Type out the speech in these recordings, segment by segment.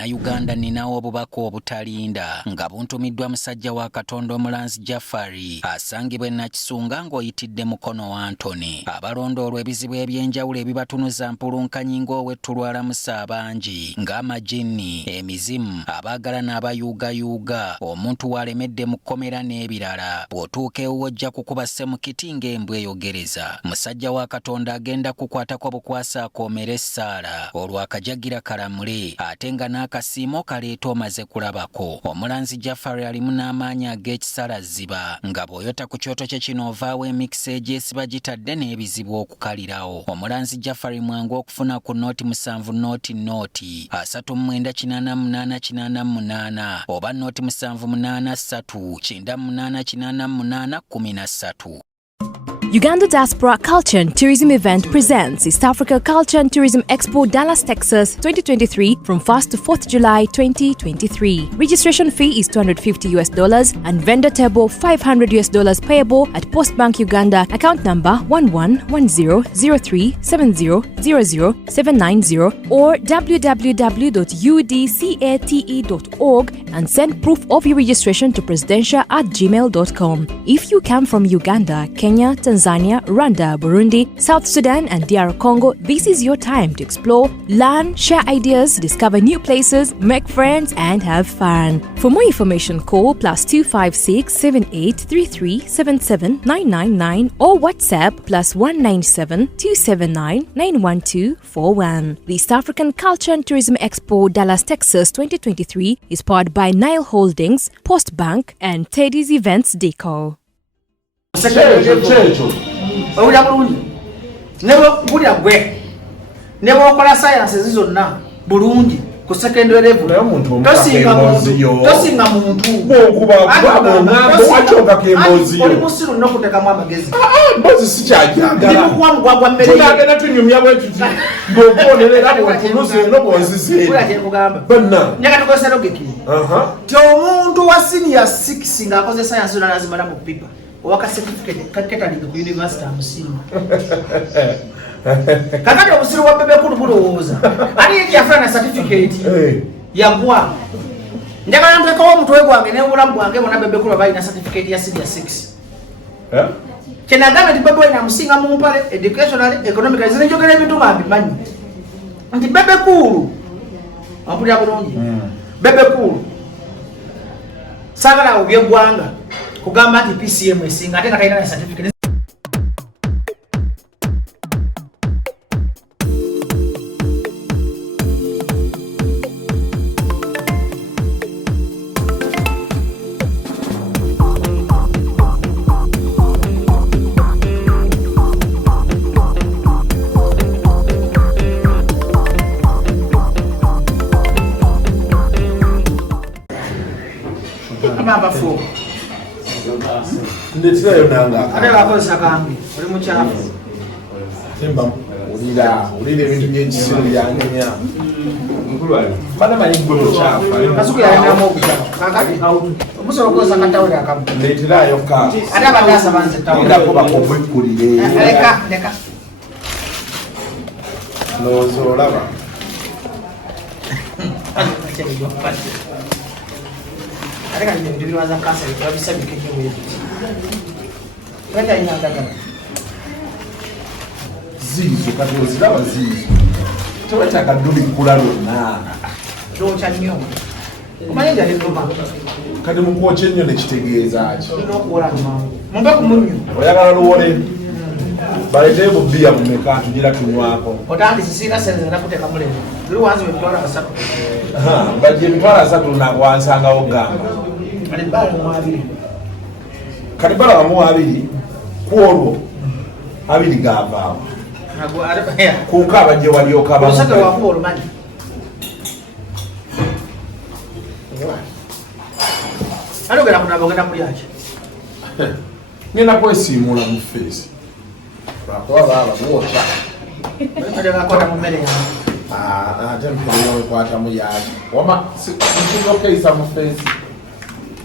bannayuganda ninawo obubaka obutalinda nga buntumiddwa musajja wa Katonda Omulanzi Jafari asangibwa e Nakisunga ng'oyitidde Mukono wa Antony. Abalondoolwa ebizibu eby'enjawulo ebibatunuza mpulunkanyi ng'owetulwalamusa abangi ng'amajini, emizimu, abaagala n'abayuugayuuga, omuntu walemedde mu kkomera n'ebirala. Bw'otuuka ewuwo ojja kukuba ssemukiti ng'embwa eyogereza. Musajja wa Katonda agenda kukwatako bukwasa akoomera essaala olwo akajagira kalamule ate nga n'akasiimo kaleeta omaze kulabako. Omulanzi Jafari alimu n'amaanyi ag'ekisalaziba nga bw'oyota ku kyoto kye kino ovaawo emikisa egyesiba gitadde n'ebizibu okukalirawo. Omulanzi Jafari mwangu okufuna ku nooti 7 nooti 3898888 oba nooti 783988813. Uganda Diaspora Culture and Tourism Event presents East Africa Culture and Tourism Expo Dallas, Texas 2023 from 1st to 4th July 2023. Registration fee is $250 and vendor table $500 payable at Postbank Uganda account number 11100370000790 or www.udcate.org and send proof of your registration to presidential@gmail.com. If you come from Uganda, Kenya, Tanzania, Rwanda, Burundi, South Sudan and DR Congo, this is your time to explore, learn, share ideas, discover new places, make friends and have fun. For more information, call +256 7833 77999 or WhatsApp +197 279 91241. The East African Culture and Tourism Expo Dallas, Texas 2023 is powered by Nile Holdings, Postbank and Teddy's Events Deco. Owulira bulungi nebulya gwe nebwokola science zizonna bulungi ku secondary level tosinga muntu oli musiru n'okutekamu amagezi mbozi sikyajagala mugwagwa mmere tutagenda tunyumya bwe tuti ng'okubonerera bwetuluze n'obwozizeri bonna nyaga tukozesa logiki ti omuntu wa senior 6 ng'akoze science zonna nazimala mu pipa owaka certificate kaketalinga ku university amusinga kakati obusiru bwa bebe kulu bulowooza ali yafuna na certificate yagwa njagala ntekawo omutwe gwange n'obulamu bwange bonna bebe kulu balina certificate ya senior 6 kyenagamba nti bebe walina amusinga mu mpale educational economic zina njogera ebintu bambimanyi nti bebe kulu ampulira bulungi bebe kulu saagala obyeggwanga kugamba nti PCM esinga ate nga talina na certificate. Mama fo ndetirayo nanga ate bakozesa kambi oli mukyafu temba ulira ebintu by'ekisiru byangenya bana mayingwe mukyafu kasuku yalengamu okukyafu kakati omusobola okukozesa katawuli akamu ndetirayo ka ate abadasa banze tawuli ndako bakobwekkulire leka lowooza olaba ate kati ebintu birwaza kansa babisabika ennyo bwebiti gatalina ndagala ziizo kati oziraba ziizo tewetaaga ddu bikkula lwonna kyokya nnyo omanyi nti aliruma kati mukwokya ennyo nekitegeeza ki olina okuwola mangu mumpe ku munnyo oyagala luwole baleteyo bubiya mumeka tugira tunywako otandisi sirina senze nakuteeka mulema luli wanzi emitwalo 3 bajja emitwalo 3 nakwansangawo gamba alibbala mu 2 kati bala wamu 2 kwolwo 2 gavaawo kunkaba gye olusate wakuba olumanyi ate ogenda kunaba ogenda mulyaki ngenda kwesiimuula mu feesi lwakuba baaba bwota atekakota mu mmere yange ate mpereyo wekwatamu yaki wama nkiza okeyisa mu feesi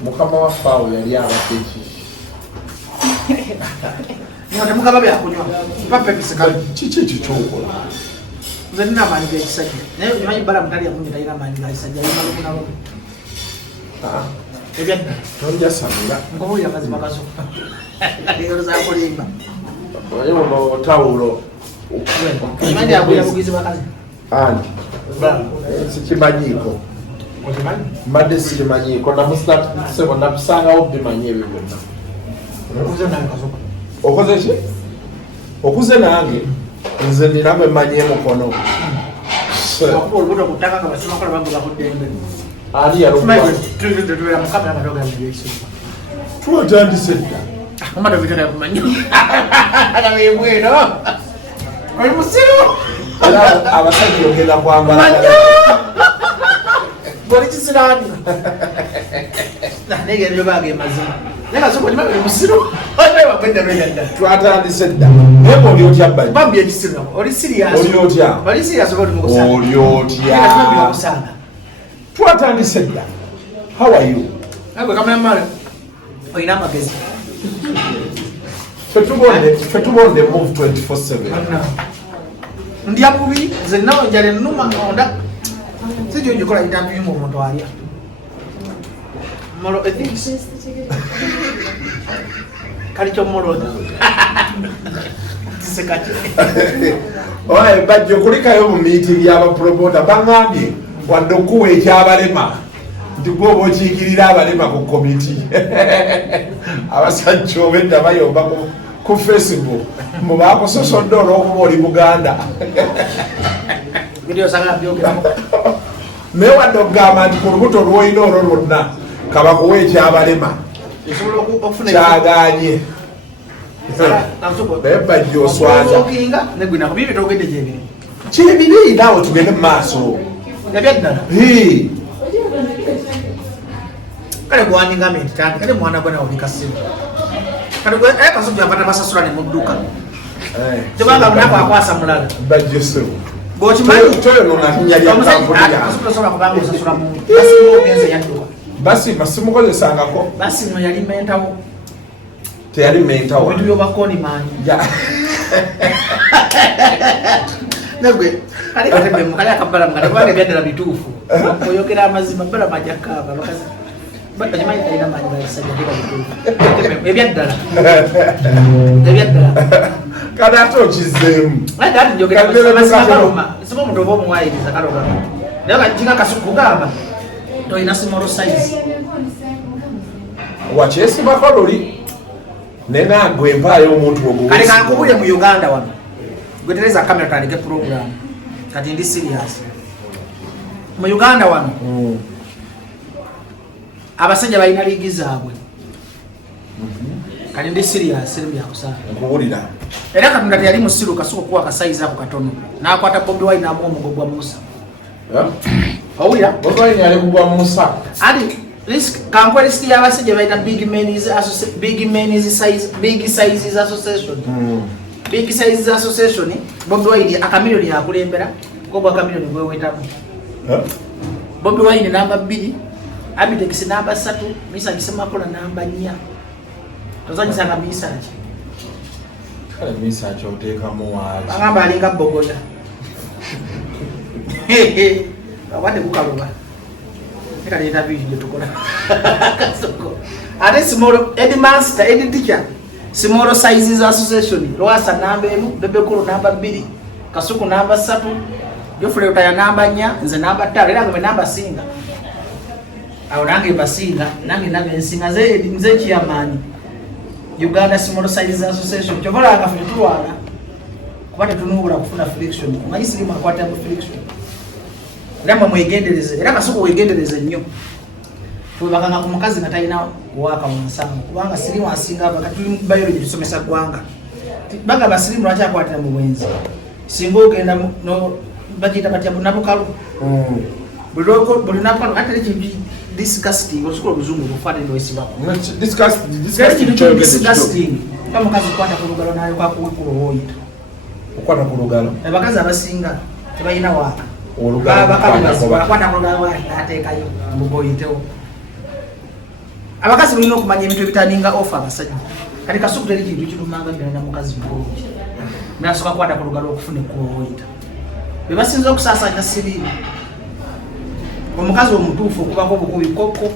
mukama waffe awo yali abadde ki temukaba byakunywa mpapepisi kiki ekyo kyokola nze nina amaanyi g'ekisajja naye omanyi bala mutali yamunye talina amaanyi g'ekisajja alimalumunalo ebyadda tonjasamira nkubuulira mazima kaso ozakulimba omanyi buno tawulo omanyi agwira bugizi bakazi andi sikimanyiiko mbadde sirimanyiiko namusebo nakusangawo bimanyi ebyo byonna okoze ki okuze nange nze nina bwe mmanyi emukono ani twatandise dda abasajja ogenda kwambala bolikisirani negero bage mazima nekasoko ni mabere musiru onewa kwenda rwenda twatandise dda naye oli otya bali bambi ekisiro oli serious oli otya oli serious about mukusanga oli otya twatandise dda how are you agwe kamera mara oyina magezi fetubonde move 24/7 ndi abubi ze nawo jale numa onda sijo njikola interview mu muntu alya molo ethics kalicho molo tisekati oye bajjo kulikayo mu meeting y'aba promoter bangambye wadde okuwa ekyabalema nti gwe oba okiikirira abalema ku komiti abasajja obedda bayomba ku Facebook mubakusosodde olw'okuba oli Buganda naye wadde okugamba nti ku lubuto lw'olina olwo lwonna kabakuwa ekyabalema kyaganye naye bajja oswaza kiribiri naawe tugende mu maaso kale gwaninga mentandi kale mwana gwana olikasimu kale gwa kasubya abana basasula ne mudduka tebanga munako akwasa mulala bajjese gochimanyi toyo nona nyali ya kasubya kubanga osasula mu basi ogenze yadduka basi basimukozesangako basi no yali mentawo teyali mentawo bintu byobakoni manyi negwe kale katembe mukali akabala mukali kubanga byaddala bituufu oyogera amazima bala majakaba bakazi bata jimanyi talina manyi bayisajja bituufu ebyaddala kale ate okizeemu ati njogera amazima kaloma siba omuntu oba omuwayiriza kaloma naye kakinga kasukugamba toyina small size wakyesibako luli nenagwe empaayo omuntu ogwo kale kankubulye mu Uganda wano gwetereza kamera tandike program kati ndi serious mu Uganda wano abasajja balina liigi zaabwe kati ndi serious siri byakusanga nkubulira era katonda teyali musiru kasuka kuwa kasaiza ako katono nakwata Bobi Wine amu omugogwa Musa owulira Bobi Wine ali kugwa Musa adi risk kankwa risk y'abasajja bayita big sizes association big sizes association Bobi Wine akamiliyoni yakulembera gobwa akamiliyoni gwewetamu Bobi Wine namba 2 Abitex namba 3 Misa Kisemakola namba 4 tozanyisanga misaji kale misaji oteekamu waaki bagamba alinga Bogoya wadde kukaloba ekaleta video tukola ate small headmaster head teacher small sizes association Lwasa namba 1 Bebekulu namba 2 Kasuku namba 3 Jofule utaya namba 4 nze namba 5 era ngome namba singa awo nange basinga nange nabe nsinga nze chairman Uganda Small Sizes Association chobola akafuti tulwala kubate tunubula kufuna friction manyi silimu akwata mu friction ndamba mwegendereze era Kasuku wegendereze nnyo tubakanga ku mukazi natalina waka wansango kubanga silimu asinga aba katuli biology tusomesa gwanga baga basilimu lwacha akwatira mu bwenzi singo ogenda no bakita batya nabukalu buli napano ate ekintu disgusting osukula obuzungu bufaane ndoyisibako disgusting kama kazi kwata ku lugalo nayo kwakuwekuluwoyita okwata ku lugalo abakazi abasinga tebalina waaka olugalo bakwata ku lugalo ateekayo mugoyitewo abakazi mulina okumanya ebintu ebitaninga ofa abasajja kati Kasuku teri kintu kirumanga mbera na mukazi mulungi nasoka kwata ku lugalo okufuna ekuwoyita bebasinza okusaasanya siriimu omukazi omutuufu okubako obukubi koko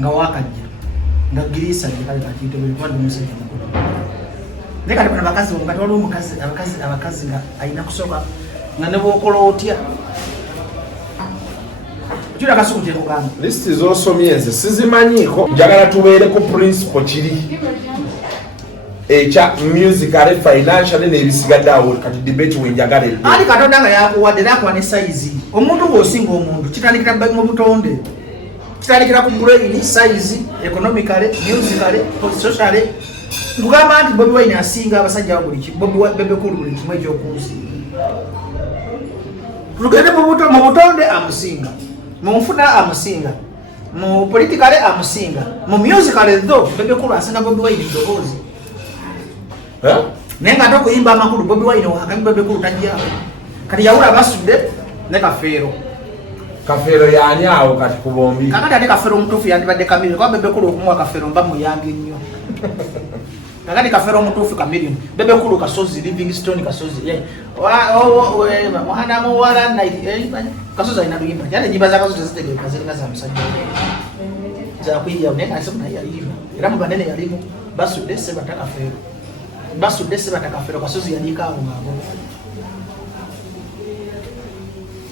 nga wakajja nga girisa kale kakiyitebwekwadde omusajja mukulu naye kati bano abakazi omukati waliwo abakazi nga alina kusooka nga ne bwokola otya Jura kasuku tekugamba listi z'osomye nze sizimanyiiko njagala tubeere ku principle kiri ekya musical financial n'ebisigadde awo kati debate wenjagala ali katonda nga yakuwadde nakuwa ne size omuntu ng'osinga omuntu kitandikira mu butonde kitandikira ku brain size economically musically socially nkugamba nti Bobi Wine asinga abasajja ba buli kimu Bebe Cool buli kimu ekyokunsi tugende mu butonde amusinga mu nfuna amusinga mu politically amusinga mu musically though Bebe Cool asinga Bobi Wine ndowoozi naye nga ate okuyimba amakulu Bobi Wine wakami Bebe Cool tajja kati yawula basudde ne Kafeero yaani awo kati ku bombi kakati ate Kafeero omutuufu yandibadde Kamiliyoni kuba Bebe Cool okumuwa Kafeero mba muyambye nnyo kakati Kafeero omutuufu Kamiliyoni Bebe Cool Kasozi Livingstone Kasozi mwana muwala Kasozi alina luyimba yane ennyimba za Kasozi zitegeeka ziringa za musajja zakuyija naye nga naye yalimu era mu banene yalimu basudde Sebata Kafeero Kasozi yaliko awo ngabo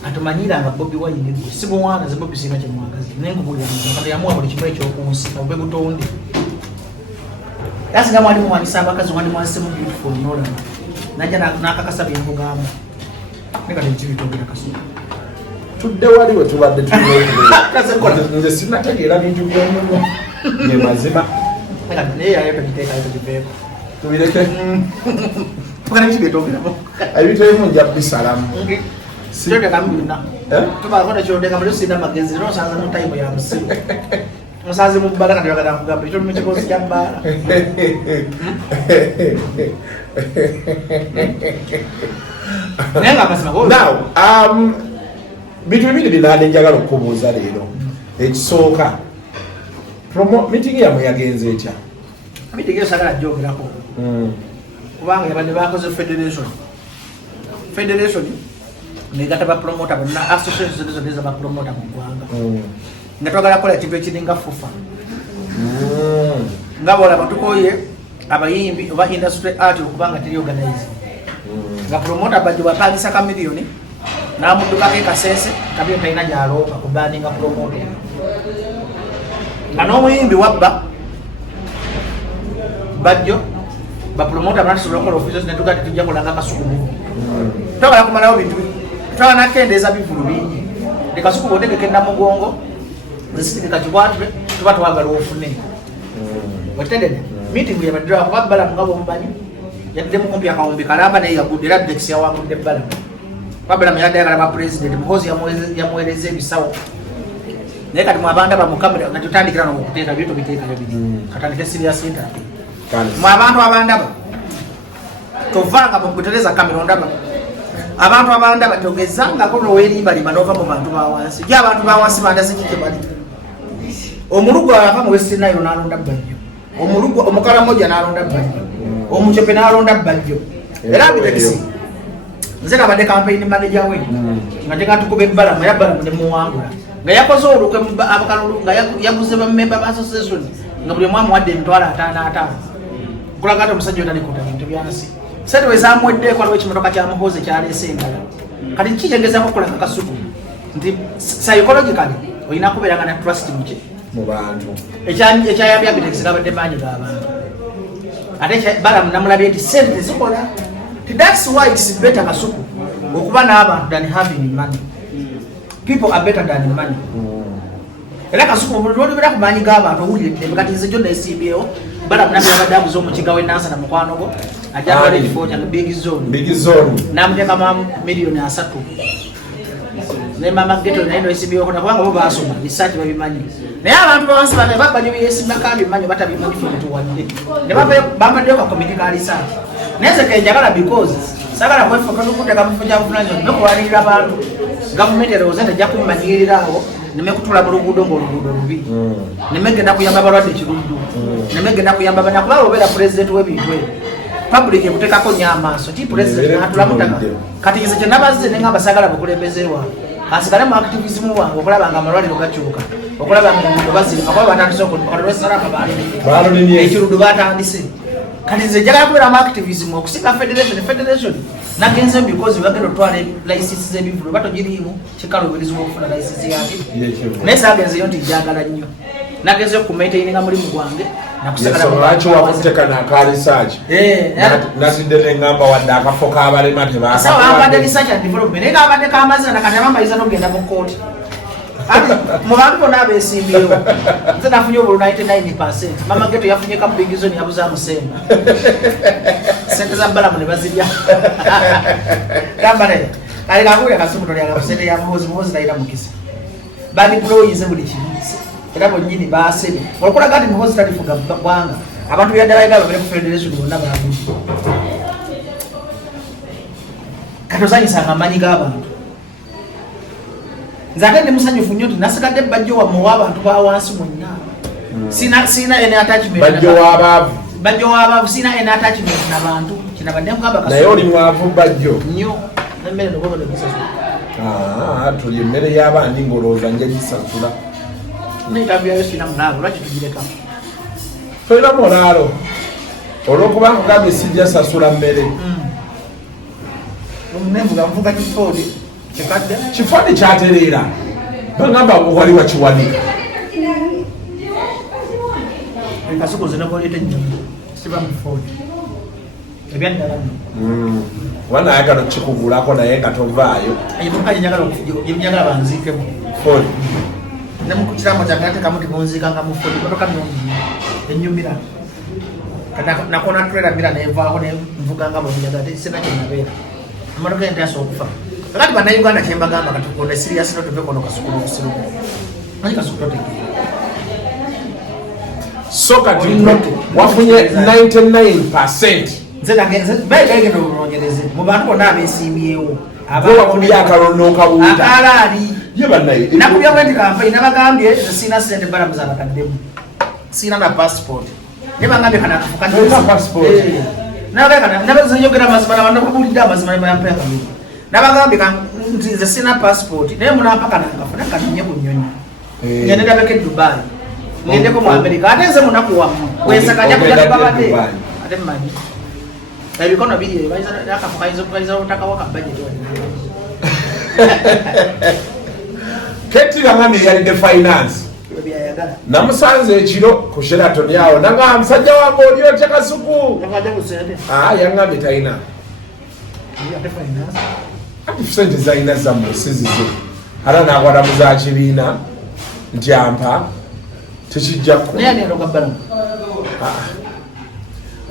atumanyira nga Bobi Wine gwe si bwana ze Bobi singa kye mwagazi nenkubulira nga yamuwa buli kimu ekyokunsi obe butonde yasinga mwalimu wanisa abakazi wandi mwasemu beautiful nola najja nakakasa byenkugamba nekati ekibitogera Kasozi tudde wali we tubadde nze sinategeera bintu byomuno ye mazima naye yayotogiteekayotogiveeko tubireke tukane kibetogeramu ebintu ebimu nja bisalamu Siyotekamuna. Tubakona kyoteka muri sina magenzi no sanza mu time ya musimu. Musaze mu baraka ndagala kugamba cyo mukiko sikyambara. Nenga masima go. Now, bitu bibiri binade njagala okubuuza leero. Ekisooka. Meeting ya muyagenze ekya. Meeting ya sagala jogerako. Kubanga yabane bakoze Federation negata ba promoter na associations zizo ba promoter mu Rwanda ngatwagala kola kintu ekiringa fufa ngabola batukoye abayimbi oba industry art okubanga teri organize nga promoter badde bapangisa Kamiliyoni na muduka ke kasese kabye taina jalo akubani nga promoter ngano muyimbi wabba badjo ba promoter banaso local officials netuka tujja kolanga kasukumu twagala kumalawo bintu twana kendeza bivulu bingi Kasuku boteke kenda mugongo zisiti kachikwatwe tuba twagala ofune watendede meeting ya badra kwa bala ngabo mbani yadde mu kompya kaombi kalamba ne yagudira dex ya wangu de bala babala myada ya ba president muhozi ya mueleze bisawo ne kati mwabanda ba mukamera natutandikira no kuteka bitu biteka bibiri katandike serious interview mwabantu abanda ba tovanga kuteleza kamera ndaba abantu abanda batogezanga kono werimba limanova mu bantu bawansi ja abantu bawansi bandaze kike bali omulugo ava mu West Nile nalonda bajjo omulugo omukala moja nalonda bajjo omuchepe nalonda bajjo era bitekisi nze kabade campaign manager we ngatenga tukube bala mayabala mu muwangula nga yakoze oluke abakalulu nga yaguze ba member ba association nga buli mwamu wadde mtwala atana kulagata musajjo ndali kota bintu byansi sete wezamwedde kwa lwe kimotoka kya muhoze kyalese engala kati kikigeza ko kola Kasuku nti psychologically oyina kubeera na trust muke mu bantu ekyayambya bitekisi abadde maanyi g'abantu ate bala namulabye nti sente zikola. That's why it's better Kasuku okuba n'abantu than having money. People are better than money. Era Kasuku buli bera ku maanyi g'abantu owulidde kati nze jjo neesimbyewo bala munabye abadde zo mu kigawe nansa na mukwano go ajja bali kifooja no big zone namuteka milioni 3 ne mama geto naye neesimbyewo kona kubanga bo baasoma research babimanyi naye abantu bawansi bane babanyi beesimbaka bimanyi batabimanyi ffe tuwadde ne bambaddeyo ka community research neze kenjagala because sagala kwefoka nokuteka mufujja fulani nokuwalirira abantu gavumenti erowooza nti ejja kumanyirira awo nemekutula mu luguudo ng'oluguudo lubi nemegenda kuyamba balwadde ekiruddu nemegenda kuyamba banya kubaba obeera pulezidenti w'ebintu ebyo public ekutekako nnyo amaaso ti president atulamuttaka kati nze kye nabazize ne ngamba saagala bukulembeze wange kasigale mu activism wange okulaba nga amalwaliro gakyuka okulaba nga omuntu bazirika kuba batandise olwesalama ekiruddu batandise kati nze njagala kubeera mu activism okusinga federation nagenze because bagenda otwala licensi z'ebivulu batogiriimu kikalubirizibwa okufuna licensi yake naye saagenzeyo nti njagala nnyo nagenze okumaintaininga mulimu gwange lwaki wakuteka nakalisaaki nasinde nengamba wadde akafo kabalema tebawambadde research and development naye kabadde kamazina nakati abamaliza n'okugenda mu kooti mu bantu bonna abeesimbirewo nze nafunye obulu 99%. Mama Geto yafunye kamubigizo niyabuzaamu semba sente za bbalamu ne bazirya gamba naye alekakubira kasumu tolyanga sente ya muhozi tayina mukisa bandipulooyize buli kimu era bonnyini baasebye olukulaga nti muhozi talifuga ggwanga abantu byaddala yagala babere ku federation bonna baabudde kati osanyisanga amaanyi g'abantu nze ate ndi musanyufu nnyo nti nasigadde bajjo wammwe w'abantu ba wansi mwenna sina any attachment bajjo w'abaavu sina any attachment n'abantu kinabadde mukaba naye oli mwavu bajjo nnyo nemmere nobono negisasula tuli emmere y'abandi ngolooza nja gisasula naitabyayo sina mulaalo lwaki tugireka tolina mulaalo olwokuba nkugambye sijja sasula mmere nembuga nvuga kifoodi kifoodi kyatereera bagamba wali wakiwanika kasukoze nakolete nnyonyi siba mufoodi ebyaddala wana ayagala okikugulako naye nga tovaayo njagala banziikemu foodi nemukukiramu kyange atekamu timunziikanga mufoodi motoka enyumira nakona tweramira nevaako nenvuganga bwenjaga tesina kyenabeera emotoka ente yasobola okufa kakati bannayuganda kyembagamba kati kone siriasi notuve kono kasukulu okusiruku manyi kasukulu otegeera so kati wafunye 99% begegenda obulonyereze mu bantu bonna abeesimbyewo wakubya akalono okawuuta akalaali ye bannaye nakubya bwendi kampani nabagambye siina sente balamu zabataddemu siina na passport ne bagambye kanakafukanyogera amazima nabanababulidde amazima nebayampa akalulu nabagambye nti nze siina passport naye munampaka nankafu nakatinye ku nnyonyi ngende ndabeko e Dubai ngendeko mu America ate nze munaku wammwe wensakanya kujakubabate ate mmanyi ebikono biri akafukayiza obutakawo kabajeti Keti Gangami yalidde finance namusanze ekiro ku Sheraton yawo nanga musajja wange oli otya kasuku yangambye talina ati sente zalina zammwe sizize ala nakwata mu za kibiina nti ampa tekijjakku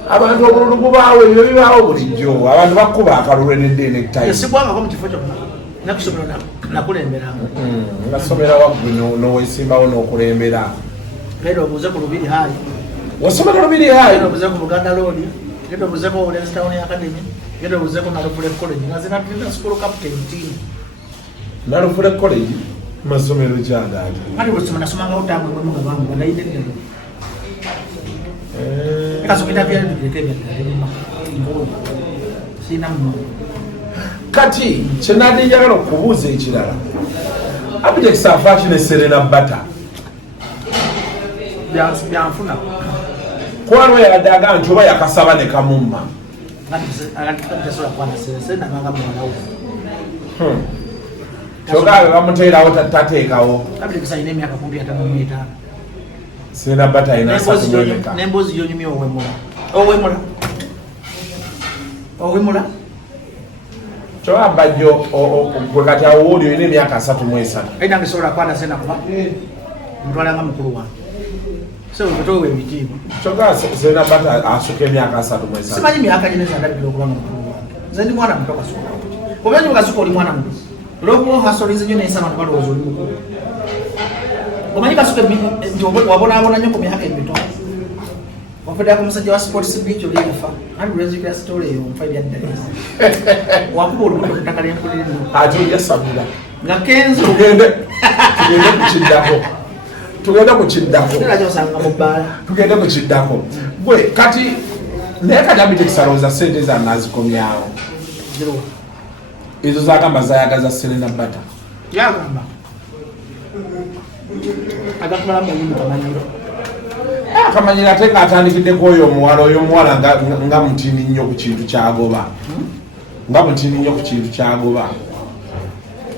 abantu obululu bubaawo ebyo bibaawo bulijjo abantu bakuba akalulu neddenektayisigwangako mu kifo kyonna nakusomero nakulemberanga nasomera waggwe nowesimbawo n'okulembera genda obuuze ku Lubiri High wasomera Lubiri High genda obuuze ku Buganda Road genda obuuze ku Women's Town Academy genda obuuze ku Nalufule College nga zinatina school captain team Nalufule College masomero kyagaati kati bwesoma nasomanga utambwe bwe mugabangu bandayite ddala kasomera byali bigireko ebyaddala sina mu kati kyenadde njagala okubuuza ekirala Abject afa kino Serena Bata byanfuna kwalwa yagadde agamba nti oba yakasaba ne kamumma kyogabe bamuteerawo tateekawo Serena Bata ayina nemboozi gyonyumya owemula kyogamba jjo gwe kati awo oli olina emyaka 33 nange sobola kwana sena kuba mutwalanga mukulu wange sewetowe ebitiibwa kyogamba Serena Bata asuka emyaka 33 simanyi myaka ginezandabikira okubanga mukulu wange nze ndi mwana muto kasuka obanyi mukasuka oli mwana muto olwokuba hasolinze nyo nensama tubalowooza oli mukulu omanyi kasuka nti wabonaabona nnyo ku myaka emito wafaddako omusajja wa sports beach oli yafa andi lwenzikira sitole eyo nfa ebyaddaleza wakuba olubuto ku ttaka lyenkulirino ate ojasabula nga kenzo tugende kukiddako tugende kukiddako gwe kati Neka jabite kisaroza sente za nazikomyawo. Izo zakamba zayagaza Serena Bata. Yagamba. Agakumala mu kamanyiro. Kamanyiro atenga atandikidde koyo omuwala nga mutini nnyo ku kintu kyagoba. Nga mutini nnyo ku kintu kyagoba.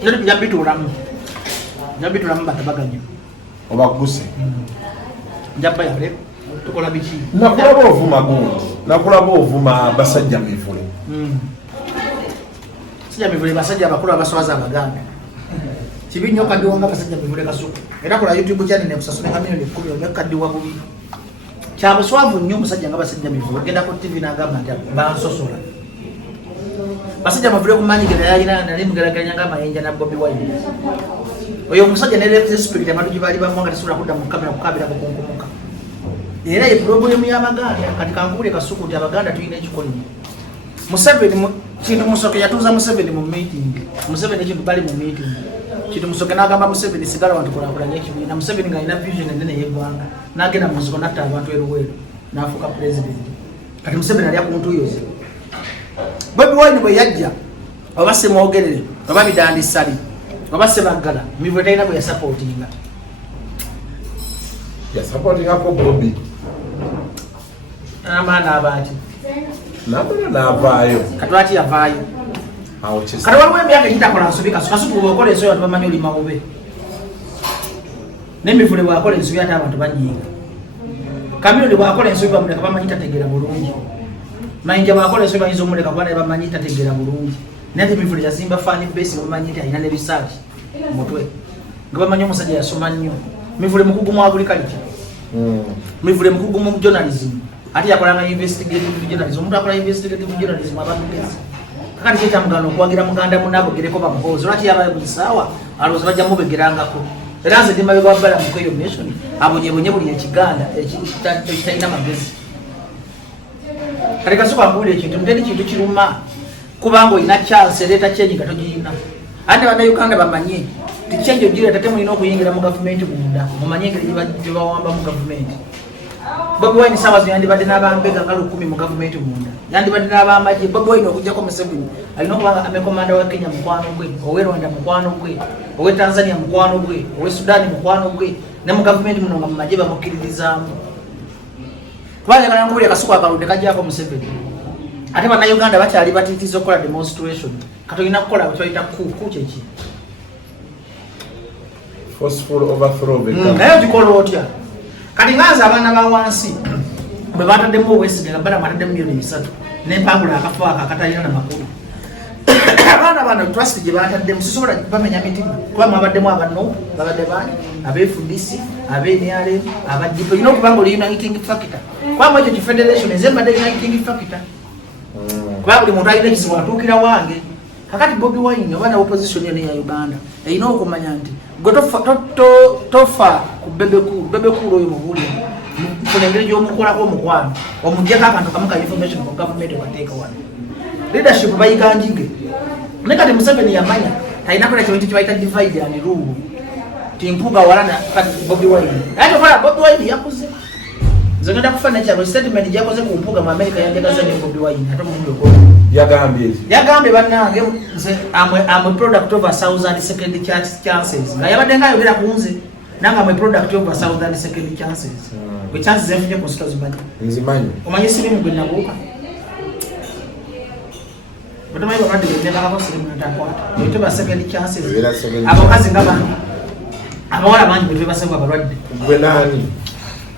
Ndio njabitulamu. Njabitulamu batabaganya. Obaguse. Njaba yale tukola biki. Nakulaba ovuma gundi. Nakulaba ovuma basajja mivule. Sijja mivule basajja bakulu abaswaza abaganda. Kibinyo kadiwanga basajja mivule kasuku. Era kola YouTube channel ne kusasula kamera lekulu yakadiwa bubi. Kyabuswavu nnyo musajja nga basajja mivule. Genda ku TV n'agamba nti bansosola. Basajja mivule kumanyigera yalina nali mugeraganya nga Mayenja na Bobi Wine. Oyo omusajja ne respect amatuji bali bamwanga tesula kudda mu kamera kukabira kukunkuka. Era ye problem y'Abaganda kati kankubule kasuku nti Abaganda tulina ekikolimo. Museveni kintu musoke yatuza Museveni mu meeting. Museveni kintu bali mu meeting. Kintu musoke n'agamba Museveni sigala wantu kulakulanya ekibiina. Museveni nga alina vision ennene y'eggwanga. N'agenda mu nsiko n'atta abantu eruweru n'afuuka president. Kati Museveni ali akuntuyoza. Bobi Wine bwe yajja oba semwogerere oba bidandisali oba sebagala mivule talina bwe yasupportinga. Yasupportinga ko Bobi. Amaana abaati. N'avaayo. Katwati yavaayo. Awo kisa. Kati waliwo emyaka egitakola nsobi kasuku bw'okola ensobi abantu bamanyi oli mawube. N'emivule bw'akola ensobi ate abantu banyiiga. Kamiloni bw'akola ensobi bamuleka bamanyi tategeera bulungi. Mayinja bw'akola ensobi bayinza omuleka kuba naye bamanyi tategeera bulungi. Naye emivule yazimba fan base bamanyi nti alina ne research mutwe. Nga bamanyi omusajja yasoma nnyo. Mivule mukugu mu agriculture. Mivule mukugu mu journalism. Ati yakolanga investigative journalism. Omuntu akola investigative journalism abamugezi. Kakati kyeta mugano okuwagira muganda munabo gereko bamuhoozi. Lwaki yabaye buli saawa alowooza bajja mubegerangako. Era nze ndima bebwabbala mu kweyo nation abonyebonye buli ekiganda ekitalina magezi. Kati kasuka mbule ekintu muteri kintu kiruma kubanga olina chance ereeta change nga togiyina. Ate bannayuganda bamanye ti change ogira tate mulina okuyingira mu gavumenti munda mumanye engeri gye bawamba mu gavumenti. Bobi Wine sawa zino yandibadde n'abambega nga 10 mu gavumenti munda. Yandibadde n'abamagye Bobi Wine okujjako Museveni alina okubanga amekomanda wa Kenya mukwano gwe, owe Rwanda mukwano gwe, owe Tanzania mukwano gwe, owe Sudan mukwano gwe, ne mu gavumenti muno nga mumagye bamukkiririzaamu. Kubanga kana ngubule kasuku akaludde kajjako Museveni. Ate bannayuganda bakyali batiitiza okukola demonstration. Katolina kukola kyayita ku kyeki. Forceful overthrow the government. Naye gikola otya? Kati ngaza abaana ba wansi bwe bataddemu obwesigye nga bala bataddemu milioni 3 n'empangula akafo akatalina na makulu. Abaana bano trust gye bataddemu sisobola bamenya mitima kuba mwabaddemu abanno babadde baani abeefundisi ab'NRM abadipo you know kubanga oli uniting factor kwamba ekyo federation ezembadde uniting factor kuba buli muntu alina ekizibu atuukira wange. Kakati Bobi Wine oba opposition yonna ya Uganda erina okumanya nti gwe tofa ku bebe kulu oyo mubuli mufuna engeri gy'omukolako omukwano omuggyeko akantu kamu ka information ku gavumenti okateeka wano leadership bayiga njige. Naye kati Museveni yamanya talina kola kintu kibayita divide and rule timpuga walana Bobi Wine. Ate okola Bobi Wine yakuze nze ngenda kufana kyalo statement gyakoze ku mpuga mu America yandegaza ne Bobi Wine ate omuntu okwo yagambye bannange nze am a product of 1,000 second chances nga yabadde nga ayogera ku nze nanga am a product of 1,000 second chances bwe chances enfunye ku nsito zimanyi omanyi sirimu gwe nabuuka batumanyi babadde bendebakako sirimu natakwata ebiteba second chances abakazi nga bangi abawala bangi bwe tebasebwa abalwadde gwe nani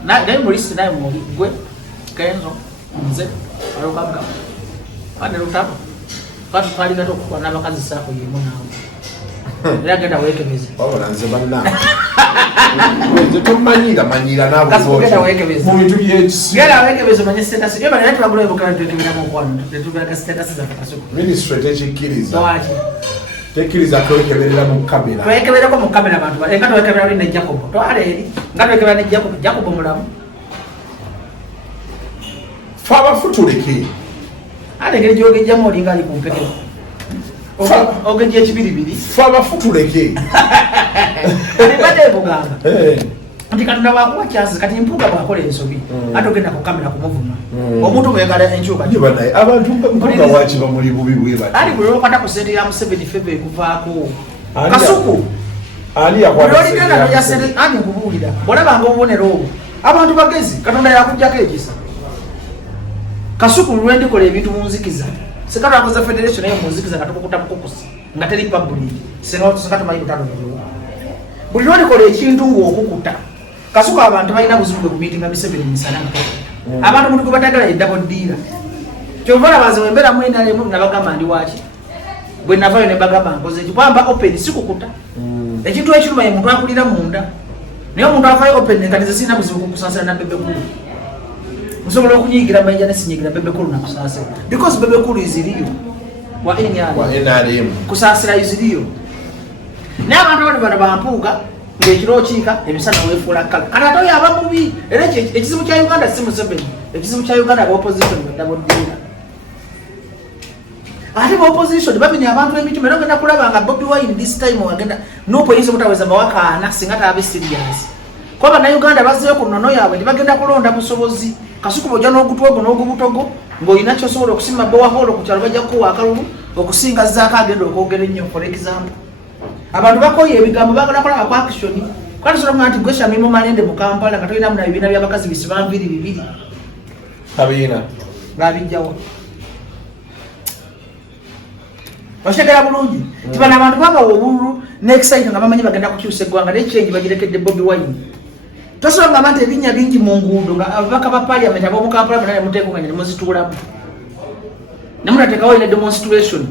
naye mulisi naye mubi gwe Kenzo nze alukaga ane lutalo kati twali gato okuba n'abakazi saako yemu naawe era genda weekebeze wabula nze banna nze tomanyira genda weekebeze mu bintu by'ekisi genda weekebeze omanye status yo bali netubagula ebukala tetubiramu okwano tetubiraga status za kasuku ministry tekikkiriza lwaki tekkiriza twekeberera mu kamera twekebereko mu kamera abantu nga twekebera oli ne Jacob twala eri nga twekebera ne Jacob mulamu fe abafutuleke ate engeri gyogejjamu olinga ali ku mpeke ogejja ekibiribiri fe abafutuleke alibadde ebugamba Ndi Katonda bwakuwa chance kati Mpuuga bwakola ensobi atogenda ku kamera kumuvuma omuntu bwegala enchuka jiba naye abantu Mpuuga wachiba muri bubi bwe ali bwe kwata ku sente ya Museveni febe kuvaako Kasuku ali yakwata sente ya ya sente ani kubuulira bolaba ng'obubonero abantu bagezi Katonda yakujjako ekisa Kasuku lwendi kola ebintu munzikiza sekata akoza federation nayo munzikiza ngatukukuta mukukusi nga teri public sekata mayi kutano buli lwendi kola ekintu ng'okukuta Kasuku abantu balina buzibu ku meeting nga Museveni misana abantu mutu kubatagala double deal kyovara baze wembera mwenda lemu nabagamba ndi wachi bwe navayo ne bagamba ngoze kipamba open sikukuta ekintu ekiruma ye muntu akulira munda niyo muntu avayo open kati zisina buzibu kukusasa na bebe kulu musobola okunyigira mayanja ne sinyigira bebe kulu na kusasa because bebe kulu iziliyo wa NRM kusasira iziliyo n'abantu bano bampuuga ng'ekiro kiika emisana weefuula kala kati yaba mubi era ekizibu kya Uganda si Museveni ekizibu kya Uganda ba opposition badabodira ate ba opposition babinya abantu emitima era ngenda kulaba nga Bobi Wine this time wagenda nopo yizo mutaweza mawaka ana singata abe serious kwa na Uganda bazeyo kunono yawe ndibagenda kulonda busobozi Kasuku bojja n'ogutwogo n'ogubutogo ng'olina kyosobola okusima bowaholo ku kyalo bajja kuwa akalulu okusinga zaako agenda okwogera ennyo for example abantu bakoye ebigambo bagala kola kwa action kwani solo nganti gwesha mimo malende mu Kampala nga tolina muna bibina by'abakazi bisiba 2 tabina ngabijjawo bashegera bulungi tibana abantu baba obulu next site nga bamanyi bagenda kukyusa eggwanga n'ekyengi bagirekedde Bobi Wine tosobola nga abantu ebinya bingi mu nguudo nga ababaka ba parliament ab'omu Kampala bana muteeko nga ne muzituulamu ne mutateekawo ne demonstration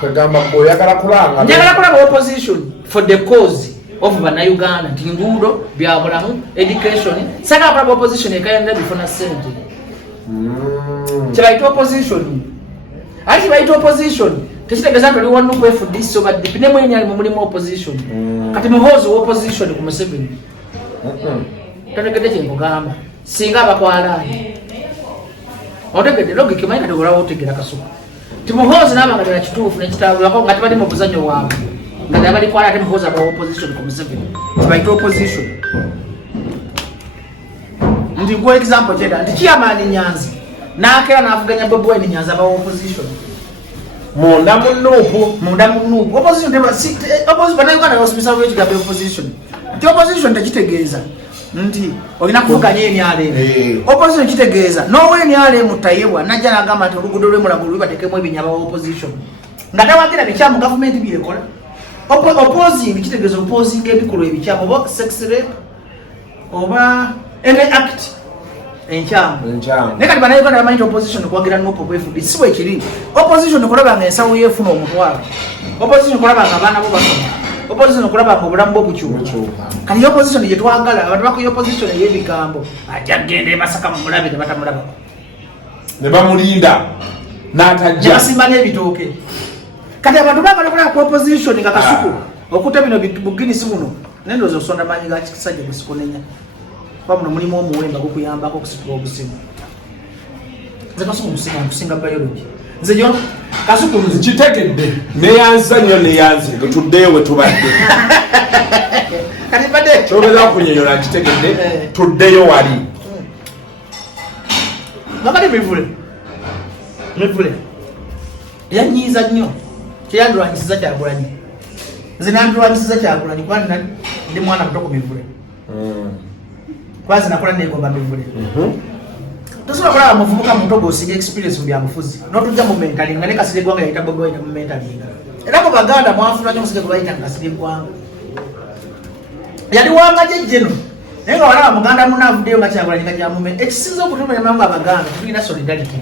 kwegamba oyagala kulanga njagala kulaba opposition for the cause of Bannayuganda nti nguudo byabulamu education saka kulaba opposition ekayenda bifuna sente kyebayita opposition ati bayita opposition tekitegeeza nti oli wanu kwefudisa oba dipine mwenye ali mu mulimu opposition kati muhoozi wa opposition ku Museveni totegedde kyenkugamba singa abakwalaani otegedde logiki manyi kati olawo otegera Kasuku timuhozi nabanga dala kituufu nekitawulako nga tebali mu buzanyo waabwe nga dala bali kwala ate muhozi aba opposition ku Museveni tibayita opposition nti kwa example kyeda nti Chairman Nyanzi n'akeera n'avuganya Bobi Wine Nyanzi aba opposition munda munuupu opposition Bannayuganda basobisa lwekigambo opposition nti opposition tekitegeeza nti olina kuvuganya NRM opposition kitegeeza nowe NRM tayebwa najja n'agamba nti oluguudo lw'emulago lwebateekemu ebinyaba wa opposition nga tawagira bikyamu gavumenti byekola opposing kitegeeza opposing ebikolwa ebikyamu oba sex rape oba any act enkyamu naye kati Bannayuganda bamanyi nti opposition kwagira nopo bwefubi si bwe kiri opposition kulaba nga ensawo yeefuna omutwalo opposition kulaba nga abaana bo basoma opposition kulaba nga obulamu bwo bukyuka kati opposition gye twagala abantu bakuya opposition ey'ebigambo ajja genda e Masaka mu mulabe ne batamulabako ne bamulinda n'atajja basimba n'ebitooke kati abantu baagala okulaba ku opposition nga Kasuku okutta bino buginisi buno naye ndowooza osonda maanyi ga kisajja gesikunenya kuba muno mulimu omuwemba gukuyambako okusitula obusimu nze Kasuku musinga nkusinga biology nze gyo Kasuku kitegedde neyanza nnyo neyanze tutuddeyo we tubadde kati badde kyogeza okunyonyola kitegedde tuddeyo wali nakati mivule yanyiiza nnyo kyeyandulwanyisiza Kyagulanyi nze nandulwanyisiza Kyagulanyi kuba ndi mwana muto ku mivule kwazi nakola negomba mivule tosobola kulaba muvubuka muto gosiga experience mu byabufuzi n'otujja mu mentaling nga ne Kasirye Gwanga yayita Bobi Wine mu mentaling era mu Baganda mwanfuna nnyo omusajja gwe bayita Kasirye Gwanga yali wamagye jeno naye nga walaba muganda munaavuddeyo nga Kyagulanyi kajyamume ekisinza okutumeremamu Abaganda tulina solidarity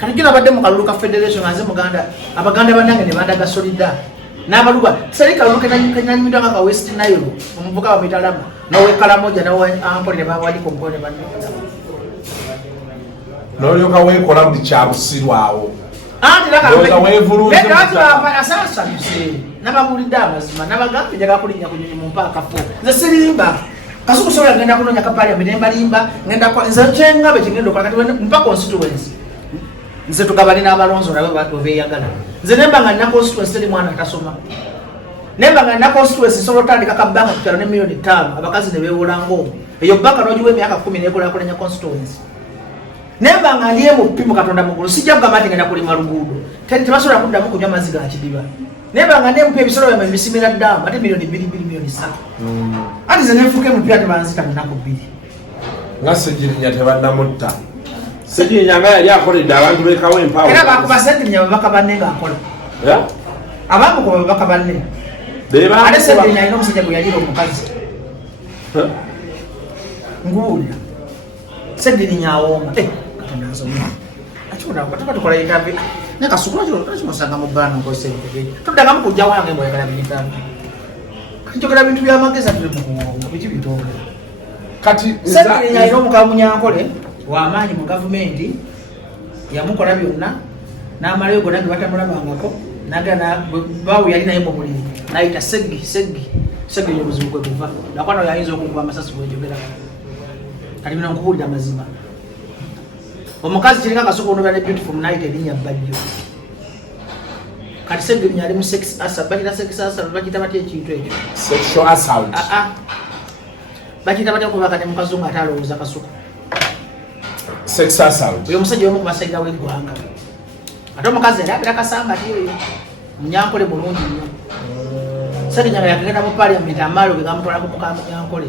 kati gyo nabadde mu kalulu ka federation anze muganda Abaganda bannange ne bandaga solida n'abaluba sali kalulu kenanyumidwa nga ka West Nile omuvuka wa mitalamu nowe Kalamoja nowe Ampoli ne bawaliko nkone banne n'olyoka weekola buli kyabusirwawo asasa nababulidde amazima nabagambye njaga kulinnya ku nyonyi mu mpaaka fo nze sirimba Kasuku sobola ngenda kunoonya ka parliament ne mbalimba ngenda nze kyengabe kigenda okola kati mpaka constituency nze tugabane n'abalonzi olabe beeyagala nze nemba nga nina constituency teri mwana atasoma Nemba nga na constituency solo tandika kabanga kutano ne milioni 5 abakazi ne bewolango eyo baka nojiwe myaka 10 nekola kulenya constituency nemba nga ndiye mu pimo katonda mugulu sijja kugamba ngenda kulima luguudo tebasobola kuddamu kunywa maziga akidiba nemba nga ndiye mu ebisolo bya bisimira ddamu ate milioni 2 milioni 3 ati ze nefuke mu pyate banzita nako 2 nga Sseggirinya tebannamutta Sseggirinya nga yali akoledde abantu bekawo empawo era bakuba Sseggirinya babaka banne nga akola abamu ko babaka banne ate Sseggirinya alina omusajja gwe yalira omukazi nguulira Sseggirinya awonga katonda nsomya akibona bataka tukola interview nakasukula kimusanga mu bbana nkozesa ebintu tuddangamu kujja wange mbwegala bintambi njogera bintu byamagezi atuli mukuwonga biki bitogera kati Sseggirinya alina omukamunyankole w'amaanyi mu gavumenti yamukola byonna n'amalayo gonna ge batamulabangako nagana bawo yali naye mu buliri nayita Sseggirinya obuzibu gwe buva nakwano yayinza okukuba amasasi bwenjogera kati bino nkubuulira amazima omukazi kiringa akasuku ono bane beautiful nayita erinnya Bajjo kati Sseggirinya ali mu sex assault bakita sex assault bakita batya ekintu ekyo sexual assault bakita batya okuba kati mukazi nga atalowooza kasuku sex assault oyo omusajja omu ku basajja w'eggwanga ate omukazi era abira kasanga ati eyo munyankole bulungi nnyo Sseggirinya nga yakagenda mu parliament amaalo ge gamutwala mu kuka munyankole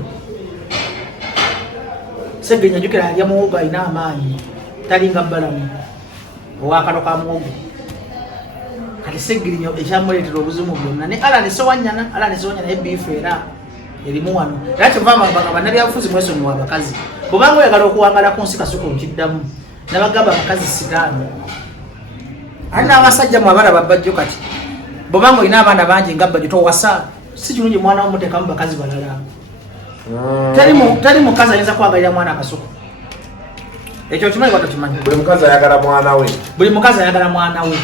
Sseggirinya njukira alya muwogo alina amaanyi talinga bbalamu owakano ka muwogo kati Sseggirinya ekyamuleetera obuzimu byonna ne Alani Sewanyana ebiifu era erimu wano era kyova bannabyabufuzi mwesonyiwa abakazi bwobanga oyagala okuwangala ku nsi kasuku nkiddamu nabagamba abakazi sitaano ali n'abasajja mu abaana babajjo kati bwobanga olina abaana bangi nga Bajjo towasa si kirungi mwana womuteekamu bakazi balala teri mukazi ayinza kwagalira mwana akasuku ekyo kimanyi batakimanyi buli mukazi ayagala mwana we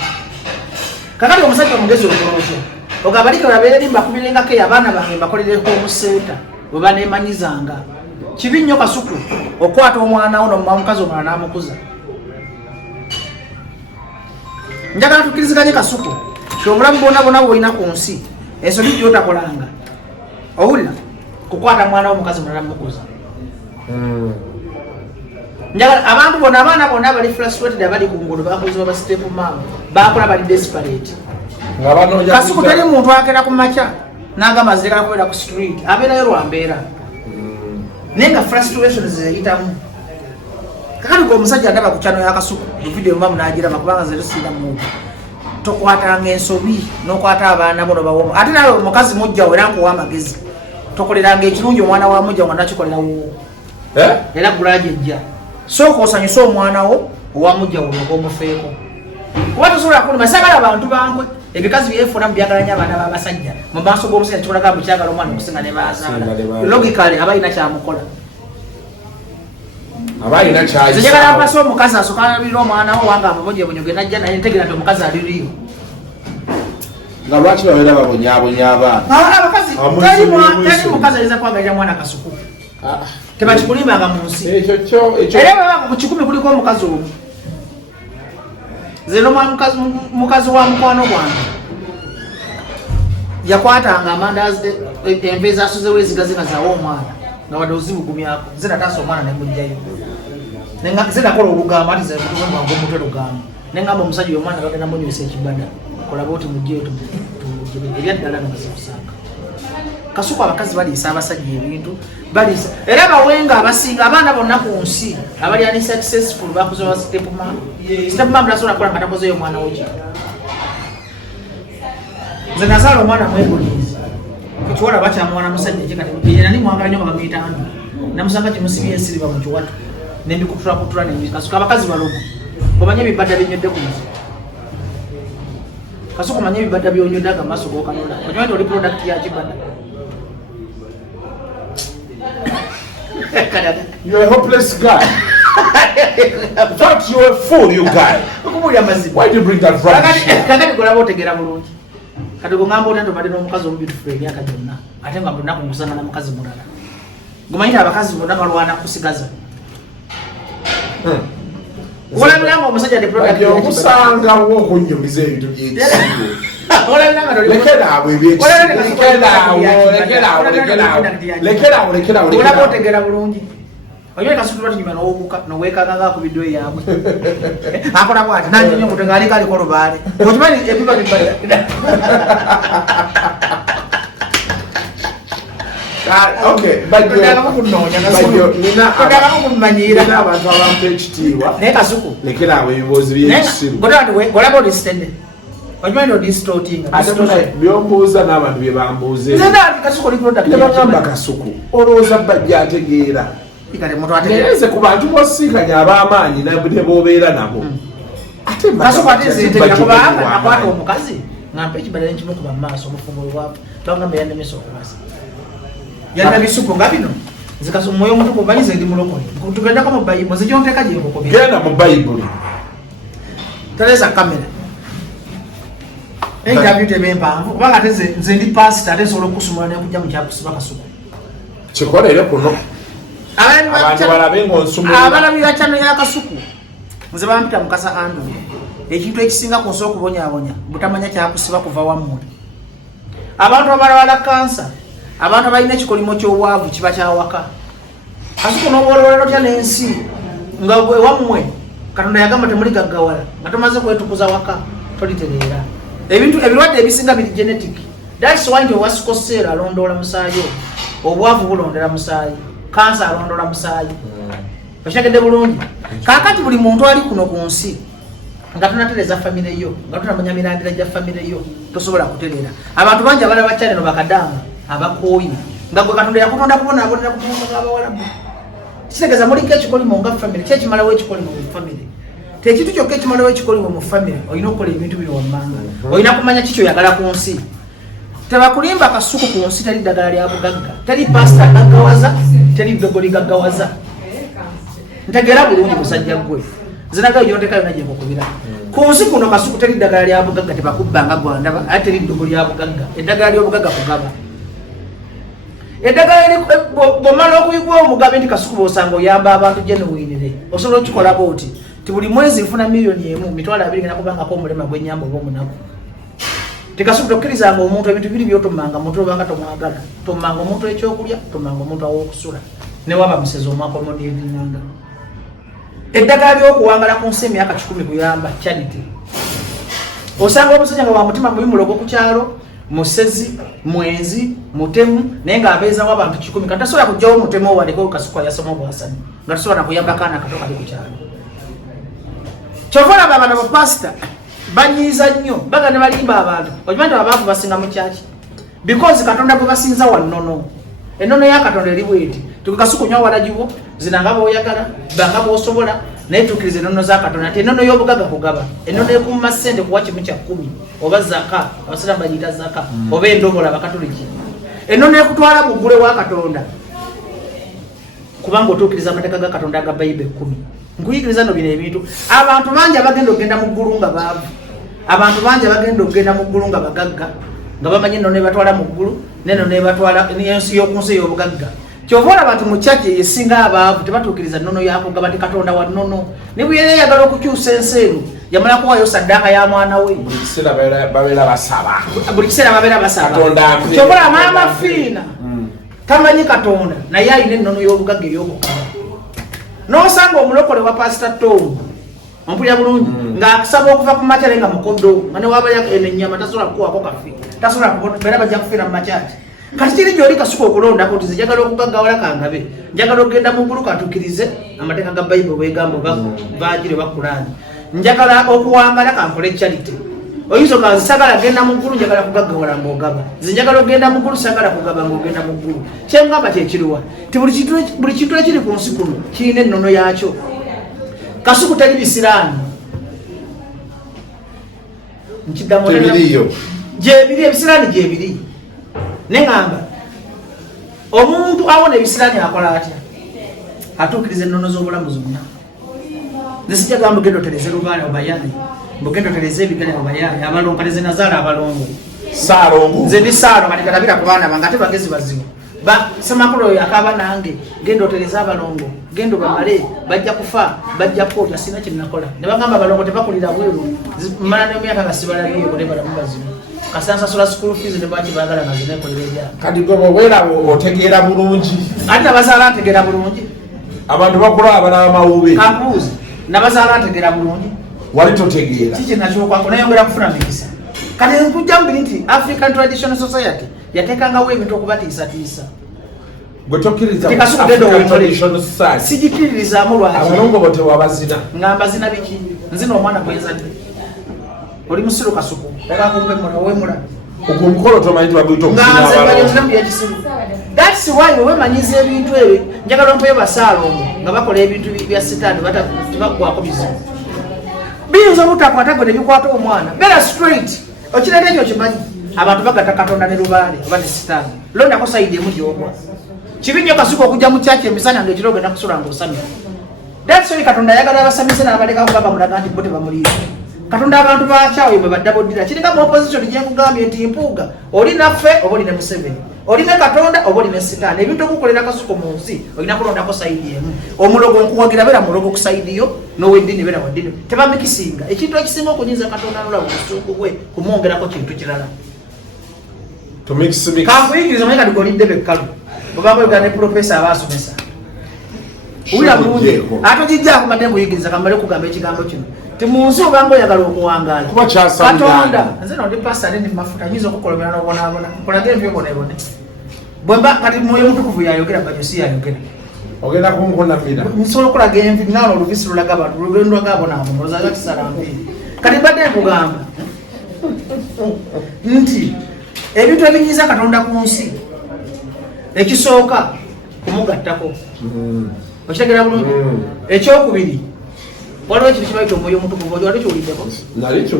kakati omusajja omugezi okulotya ogabalike babeere mbakubirengako eyo abaana bange mbakolereko omuseeta bwe baneemanyizanga kibi nnyo kasuku okwata omwana wo nomuma mukazi omulala n'amukuza njagala tukkiriziganye kasuku kyobulamu bwona bwolina ku nsi ensobi gyotakolanga owulira kukwata mwana w'omukazi mulala mukuza njagala abantu bonna abaana bonna bali frustrated abali ku nguudo bakozebwa ba step mama bakola bali desperate kasuku teri muntu akera ku makya n'agamba zireka kubeera ku street abeerayo lwambeera naye nga frustration zeyitamu kakati gwe omusajja ndaba ku kyano yakasuku evidiyo mba munagiraba kubanga zetusiira muntu tokwatanga ensobi n'okwata abaana bono bawomu ate nawe omukazi mujjawo era nkuwa amagezi tokoleranga ekirungi omwana wa mujja nga nakikolerawo era gulajejja sooka osanyusa omwana wo owamujja wolwoka omufeeko kuba tosobola kulima sagala abantu bankwe ebikazi byefuna mubyagala nyo abaana babasajja mu maaso g'omusajja kikolaga mukyagala omwana okusinga ne bazaala logically aba alina kyamukola njagala mpasa omukazi asokanabirira omwana wo wanga amubonyebonyoge najja naye ntegera nti omukazi aliriyo nga lwaki babeera babonyabonya abaana teri mukazi ayinza kwagalira mwana kasuku tebakikulimanga mu nsi era babanga ku 10 kuliko omukazi omu zeno mukazi wa mukwano gwange yakwatanga amandazi enva ezasuzewo ezigazina zawo omwana nga wadde ozibugumyako zinataasa omwana nemugjayo zinakola olugambo ati zemutuwemwange omutwe lugambo nengamba omusajja oyo omwana bagenda munywesa ekibada kolaba oti mugjeyo eryaddala ngazikusanga kasuku abakazi baliisa abasajja ebintu baliisa era bawenga abasinga abaana bonna ku nsi abali ani successful bakuzoba stepmam tasobola kukola nga takozeyo omwana woki nze nazaala omwana mwebulizi ekiwala bakyamwana musajja ekikati mwagala nyo bamuyitanu namusanga kimusibye ensiriba mu kiwatu nembikutulakutula kasuku abakazi balogo omanye ebibadda byenywedde ku nsi kasuku omanye ebibadda byonywedde aga maaso gokanola okimanyi nti oli product yakibadda You're a hopeless guy. In fact, you're a fool, you guy. Why do you bring that rubbish? Kakati golaba otegera bulungi. Kati gongamba otendo badde n'omukazi omubeautiful emyaka gyonna ate nga bonna kumusanga na mukazi mulala. Gumanyira abakazi bonna balwana kusigaza. Wala mlango omusajja de product yakusanga wo okunyumiza ebintu by'ekisigo. Olabotegera bulungi. Oyo kasuku lwati nyuma n'obuka n'owekanga ku video yaabwe. Akola bwati nanyo nyo mutenga ali kali kolobale. Okimanyi ebiba bibala. Okay, but kumanyira abantu abampechitiwa. Ne kasuku. Lekerawe ebibozi by'ekisiru. Golabo distende. Okimanyi distorting. Byombuuza n'abantu bye bambuuze. Nenda kasuku liproduct. Nebagamba kasuku. Olowooza bajja ategeera. Nereze ku bantu bosiikanya ab'amaanyi ne boobeera nabo. Ate kasuku atezeetegera kubanga nakwata omukazi ngampa ekibala n'ekimu kuba mu maaso omufumbo bwabo. Twagamba yannemesa okubasa. Yana bisuko ngabino zikaso moyo mutu kubanyize ndi mulokole tugenda kama Bible zijonteka je ko kobera genda mu Bible tereza kamera interview temempa kubanga teze nze ndi pastor teze olokusumula ne kujja mu kyakusiba kasuko kikolere kuno abantu balabengo nsumula abalabi ya chano ya kasuku nze bampita mukasa andu ekintu ekisinga ku nsoko kubonya butamanya kyakusiba kuva wamu abantu abalala cancer abantu balina ekikolimo ky'obwavu kiba kyawaka kasuku n'obuwolewolero tya n'ensi nga wammwe Katonda yagamba temuli gaggawala nga tomaze kwetukuza waka tolitereera ebintu ebirwadde ebisinga biri genetic. That's why nti owasikoseera alondoola musaayi obwavu bulondera musaayi kansa alondoola musaayi okyagedde bulungi kaakati buli muntu ali kuno ku nsi nga tunatereza famire yo nga tunamanya mirandira gya famire yo tosobola kutereera abantu bangi abala bakyaleno bakadaama abakooyi nga gwe Katonda yakutonda kubonaabonera kutonda abawalabu kitegeeza muliko ekikolimo nga famire kyekimalawo ekikolimo mu famire tekintu kyokka ekimalawo ekikolimo mu famire olina okukola ebintu biri wammanga olina kumanya kikyo yagala ku nsi tebakulimba kasuku ku nsi teri ddagala lya bugagga teri pasita gaggawaza teri ddogoli gaggawaza ntegeera bulungi musajja gwe zinaga yontekayo najje kukubira ku nsi kuno kasuku teri ddagala lya bugagga tebakubbanga gwandaba ate teri ddogoli lya bugagga eddagala ly'obugagga kugaba eddagala bw'omala okuyigwa omugabe nti kasuku bw'osanga oyamba abantu genuwinire osobola okikola booti ti buli mwezi nfuna $1,000,000 mitwalo 2 ngenda kubangako omulema gw'ennyamba oba omunaku tekasuku tokkirizanga omuntu ebintu biri byotommanga muntu obanga tomwagala tommanga omuntu ekyokulya tommanga omuntu aw'okusula ne waba musezi omwaka omundi ebinanga eddagala ly'okuwangala ku nsi emyaka 10 kuyamba charity osanga omusajja nga wa mutima mubi mulogo ku kyalo musezi mwenzi mutemu naye ng'abeezawo abantu 10 kati tasobola kujjawo mutemu owaliko kasuku yasoma obwasani nga tasobola nakuyamba kaana kato kali ku kyalo kyova olaba abana bapasita banyiiza nnyo baga ne balimba abantu okimanyi abaavu basinga mu kyaki because Katonda gwe basinza wannono ennono ya Katonda eri bweti tukasuku nnyo awalagiwo zinanga bw'oyagala banga bw'osobola naye tukkiriza ennono za Katonda ati ennono y'obugaga kugaba ennono ekumma ssente kuwa kimu kya 10 oba zaka abasiraamu bagiyita zaka oba endobola abakatoliki ennono ekutwala mu ggule wa Katonda kubanga otuukiriza amateeka ga Katonda aga Bayibuli 10 nkuyigiriza no bino ebintu abantu bangi abagenda okgenda mu ggulu nga baavu abantu bangi abagenda okgenda mu ggulu nga bagagga nga bamanyi ennono ebatwala mu ggulu n'ennono ebatwala ensi y'oku nsi ey'obugagga kyova olaba nti mu kyaki esinga abaavu tebatuukiriza nnono yakugaba nti Katonda wa nnono ne bwe yali ayagala okukyusa ensi eno yamala kuwaayo saddaaka ya mwana we buli kiseera babeera basaba kyova olaba maama fiina tamanyi Katonda naye alina ennono y'obugagga ey'okukaba n'osanga omulokole wa pasita Tom ompulira bulungi ng'akusaba okuva ku makyale nga mukoddo nga ne wabalya ennyama tasobola kukuwaako kafe tasobola kubeera bajja kufiira mu makyaki kati kiri gy'oli kasuka okulondako nti njagala okugaggawala kangabe njagala okgenda mu ggulu katuukirize amateeka ga Bayibuli bwegamba oba Vaagiri oba Kulaani njagala okuwangala kankole charity oyinza ogaa sagala genda mu ggulu njagala kugaggawala ng'ogaba nze njagala okgenda mu ggulu sagala kugaba ng'ogenda mu ggulu kyengamba kyekiruwa ti buli kintu ekiri ku nsi kuno kirina ennono yakyo kasuku teri bisiraani nkiddamu gyebiri ebisiraani gyebiri neŋŋamba omuntu awona ebisiraani akola atya atuukiriza ennono z'obulamu zonna nesijja gamba ogenda otereze lubaale obayaani mbugenda otereze ebigale obayaani abalonkaleze nazaala abalongo saalongo nze ndi saalo kati kalabira ku baana bange ate bagezi bazibu samakulu oyo akaaba nange genda otereze abalongo genda obamale bajja kufa bajja kwota sina kyenakola ne bagamba abalongo tebakulira bweru mmala n'emyaka nga sibalabyeyo ne balamu bazibu kasansa sula school fees ne baki bagala na zine koleja kati gwe bwera otegeera bulungi ati abasala ategeera bulungi abantu bakula abana mawube kampuzi nabasala ategeera bulungi wali totegeera kiki nakyokwako nayongera kufuna mikisa kati nkujja mbiri nti African Traditional Society yatekangawo ebintu okubatiisatiisa gwe tokkiriza sigikiririzaamu lwaki abalongo bote wabazina ngamba zina biki nzina omwana gwenzadde oli musiru kasuku olakumpe wemula ogwo omukolo tomanyi tibaguyita okusinaabalongo. That's why wemanyiza ebintu ebyo njagala ompeyo basaalongo nga bakola ebintu bya sitaani tebaggwako bizibu biyinza obutakwata gwe nebikwata omwana bera straight okireta ekyo kimanyi abantu bagatta Katonda ne lubaale oba ne sitaani londako sayidi emu gyogwa kibi nnyo kasuka okujja mu kyaki emisana ngaekiro ogenda kusula ngaosamira. That's why Katonda ayagala abasamize n'abalekako babamulaga nti bo tebamuliira. Katonda abantu bakyawe bwe badda boddira kiringa mu opposition gyenkugambye nti mpuuga oli naffe oba oli ne Museveni oli ne Katonda oba oli ne sitaani ebintu okukolera kasuka mu nsi olina kulondako sayidi emu omulogo nkuwagira beera mulogo ku sayidi yo n'oweddiini beera waddini tebamikisinga ekintu ekisinga okunyiza Katonda nola busuuku bwe kumwongerako kintu kirala kankuyigiriza omanyi kati golidde bekkalu ogamba oyogera ne profesa abaasomesa owulira bulungi ate ogijjaako madde nkuyigiriza kamale kugamba ekigambo kino ti mu nsi obanga oyagala okuwangaala Katonda nze no ndi pasita ndi mafuta nyinza okukolomera n'obonaabona nkolage ebyobonebone bwemba kati mwoyo omutukuvu yayogera Bajosi yayogera ogenda kunkonamira nsobola okulaga envi naano oluvisi lulaga abantu lugendo lwaga abonaabo olozaga kisala mbiri kati mbadde nkugamba nti ebintu ebinyiza Katonda ku nsi ekisooka kumugattako okitegera bulungi ekyokubiri waliwo ekintu kibaita omwoyo omutukuvu wali kiwuliddeko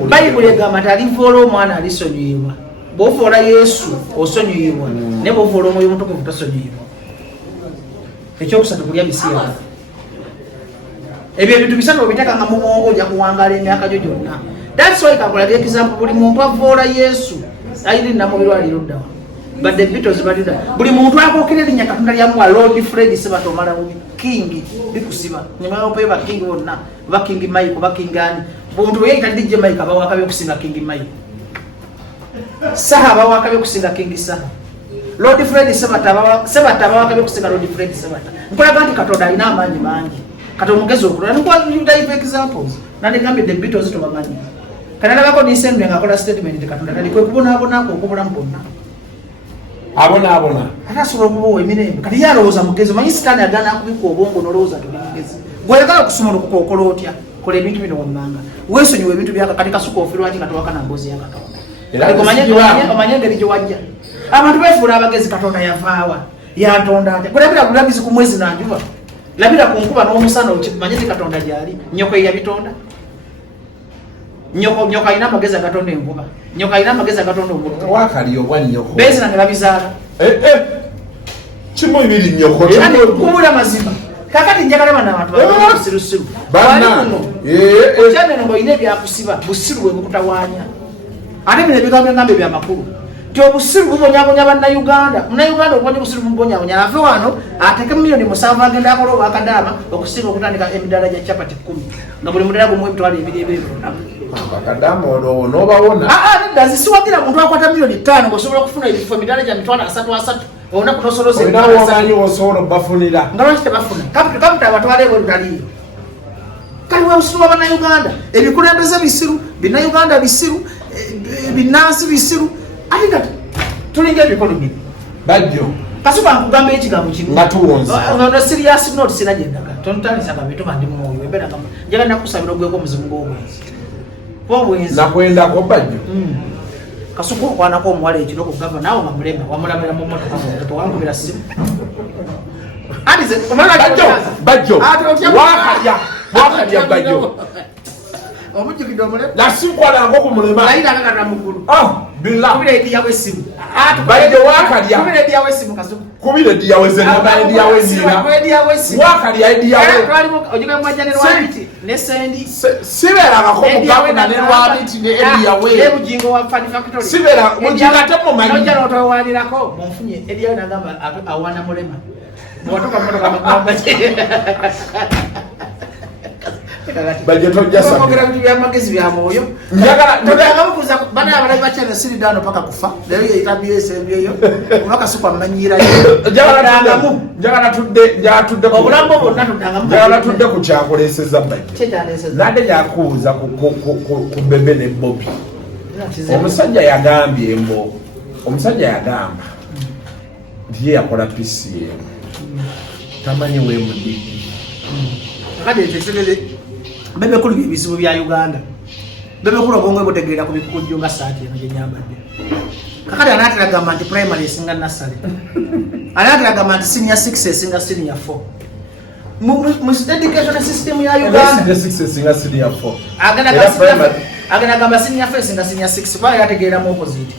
bayibuli egamba nti alivoola omwana alisonyiyibwa bw'ovoola Yesu osonyiyibwa naye bw'ovoola omwoyo omutukuvu tosonyiyibwa. Ekyokusatu kulya bisiyaga ebyo ebintu bisatu obitekanga mu bwongo ojja kuwangaala emyaka gyo gyonna. That's why kakulaga example buli muntu avoola Yesu ayirina mu birwaliro ddawa badde Beatles balida buli muntu akookera erinnya Katonda lyamuwa Lord Fred Sebato Malawi King bikusiba nyuma y'opeyo ba King bonna ba King Mike ba King ani buntu yeyita DJ Mike abawakabe okusinga King Mike saha abawakabe okusinga King Saha Lord Fred Sebato abawakabe okusinga Lord Fred Sebato nkolaga nti Katonda alina amaanyi mangi kati omugezi okulala nkwa type examples nandigambye the Beatles tobamanyi kanalabako nisendwe ngakola statement Katonda kali kwe kubonaabonako okubulamu bonna abona atasobola okubawa emirembe kati yalowooza mugezi omanyi sitaani agaana akubika obwongo nolowooza tuli mugezi gweyagala okusomola okukokola otya kola ebintu bino wammanga weesonyiwa ebintu byakati kasuka ofe lwaki katuwakana mbozi ya Katonda omanye engeri gyewajja abantu beefuula abagezi Katonda yavaawa yatonda atya kulabira bulabizi ku mwezi nanjuba labira ku nkuba n'omusana okimanye ti Katonda gyali nnyoko eyabitonda nnyoko alina amagezi agatonda enkuba nnyoko alina amagezi agatonda omuliro wakali obwa nnyoko beezi nange babizaala kimu ibiri nnyoko kubula mazima kakati njagala bana abantu babusirusiru okyaneno ng'olina ebyakusiba busiru bwe bukutawaanya ate bino ebigambo engambe byamakulu ti obusiru bubonyabonya bannayuganda munnayuganda obubonya obusiru bubonyabonya ave wano ateke miliyoni 7 agenda akola obwakadaama okusinga okutandika emidaala gya capati 10 nga buli mudaala gumu emitwalo 2 akadaama olwo n'obawona nedda zisiwagira muntu akwata miliyoni 5 ng'osobola okufuna ebifo emidaala gya mitwalo 3 olunaku tosoloza omanyi osobola obafunira nga lwaki tebafuna kaputa abatwala ebwe lutaliyo kali webusiru wa bannayuganda ebikulembeze bisiru binnayuganda bisiru binnansi bisiru ate nga tulinga emikono bino bajjo kasuka nkugamba ekigambo kimu nga tuwonza serious note sina gyendaga tontanisanga bituba ndi mwoyo ebera kama njagala nakusabira ogweko omuzimu gw'obwenzi obwenzi nakwendako bajjo kasuka okwanako omuwala ekiro ku gava naawe nga mulema wamulamira mu motoka muto wangubira simu bajjo wakalya bajjo omujjukidde omulema nasinkwalanga okumulema ayitangakata mukulu bila kubira ediya w'essimu bajjo wakalya kubira ediya w'essimu kasuka kubira ediya w'ezenaba ediya w'enira wakalya ediya w'enira ne sendi siberangako mugavuna ne lwabiti ne ediya w'ebujingo wa Fund Factory sibera mujinga temumanyi nojja n'otowanirako munfunye ediya nagamba awana mulema bwatoka motoka magamba bajjo tojja sababu bintu byamagezi bya mwoyo njagala todanga mukuza bana abalabi chene siri dano paka kufa lero ye itabiye sembiyo kubaka sikwa manyira njagala tudde obulambo bonna tudangamu njagala tudde ku kyakoleseza bajje nadde yakuuza ku Bebe ne Bobby omusajja yagamba nti ye yakola PCM tamanyi wemudigi kade teselele Bebe kuli ebizibu bya Uganda Bebe kuli obongo botegeera ku bikujjo nga saati eno gyenyambadde kakati anatera gamba nti primary esinga nasale anatera gamba nti senior 6 esinga senior 4 mu education system ya Uganda senior 6 esinga senior 4 agana gamba senior 4 esinga senior 6 bali ategeera mu opposite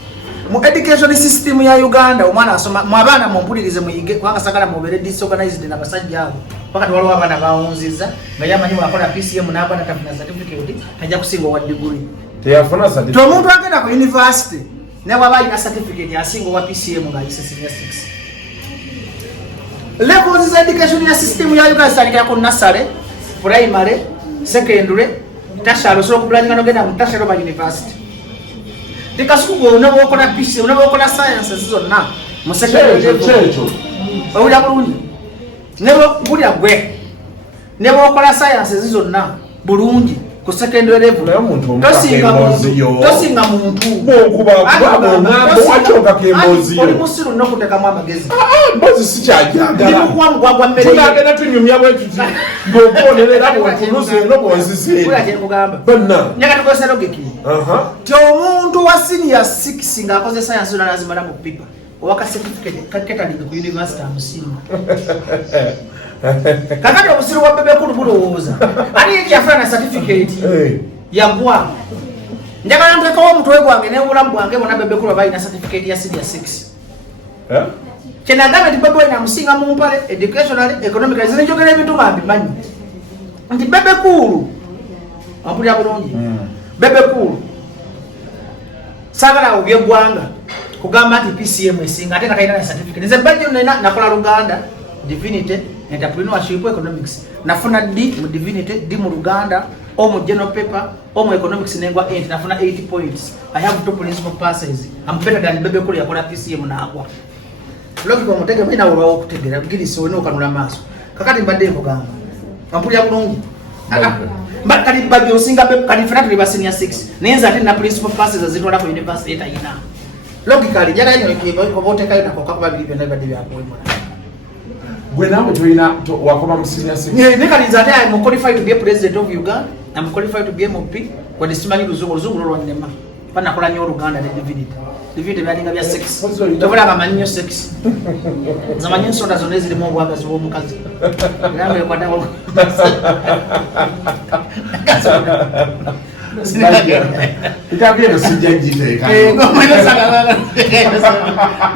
mu education system ya Uganda omwana asoma mu abaana mumpulirize muyige kwanga sagala mubere disorganized na basajja abo pakati waliwo abaana bawunziza nga yamanyi wakola PCM n'abaana tafuna certificate tajja kusinga wa degree teyafuna certificate to omuntu agenda ku university ne bwaba alina certificate asinga wa PCM nga ayise senior 6 levels za education ya system ya Uganda salikira ku nursery primary secondary tertiary so kupulanyika nogenda mu tertiary ba university dikasuko unabokola PCM unabokola sciences zonna mu secondary checho owulira bulungi nebo bulya gwe nebo okola sciences zonna bulungi ku secondary level tosinga muntu bokuba wachoka kembozi oli musiru nokutekamu amagezi mbozi sikyajagala ndikukwamugwagwa mmere tunagenda tunyumya bwetuti ng'okubonerera bwetuluze n'obwonzize kugamba bonna nyaga tukozesa logiki ti omuntu wa senior 6 ng'akoze science zonna nazimala mu pipa owaka certificate kaketalinga ku university amusinga kakati obusiru bwa Bebe kulu bulowooza ani yafuna na certificate yagwa njagala ntekawo omutwe gwange n'obulamu bwange bonna Bebe kulu balina certificate ya senior 6 kyenagambye nti Bebe wine amusinga mu mpale educational economical zino njogera ebintu bambimanyi nti Bebe kulu ampulira bulungi Bebe kulu sagala obyeggwanga kugamba nti PCM esinga ate nga talina na certificate nze bajjo nakola Luganda divinity entrepreneurship economics nafuna D mu divinity D mu Luganda o mu general paper o mu economics nengwa 8 nafuna 80 points I have two principal passes I'm better than Bebe kulu yakola PCM naagwa logiko mutege bina olwawo okutegera bigiriso no kanula maaso kakati mbadde nkugamba ampulya bulungi kali bajjo osinga kali funa tuli ba senior 6 nenza ate na principal passes azitwala ku university etayina logically jaga nyo ko boteka ina ko kakuba bili byonna bibadde byakolimwa gwe nawe tulina wakoma mu senior 6 ne kali zate I'm qualified to be a president of Uganda I'm qualified to be MP kwa disimanyi luzungu lolwanema pana kola nyo Luganda ne divinity byalinga bya 6 tokola kamanyo 6 zamanyo sonda zonezi limo obwagazi bw'omukazi namwe kwa dawo Itabieno sijajiteka.